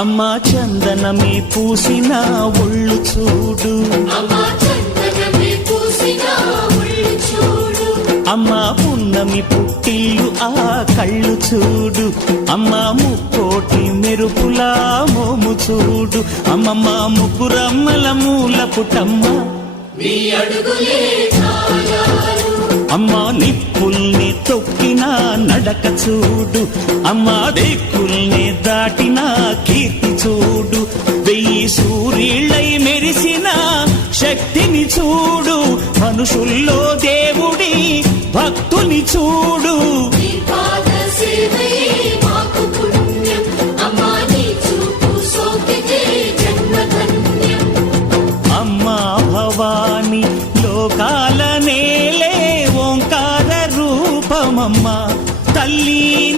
అమ్మా చందనమే పూసిన ఒళ్ళు చూడు, అమ్మా పున్నమి పుట్టిల్లు ఆ కళ్ళు చూడు, అమ్మా ముక్కోటి మెరుపులా మోము చూడు, అమ్మమ్మ ముగ్గురమ్మల మూల పుటమ్మ అమ్మా నిప్పుల్ని తొక్కిన నడక చూడు, అమ్మా దిక్కుల్ని దాటిన కీర్తి చూడు, 1000 సూర్యుళ్ళై మెరిసిన శక్తిని చూడు, మనుషుల్లో దేవుడి భక్తుని చూడు.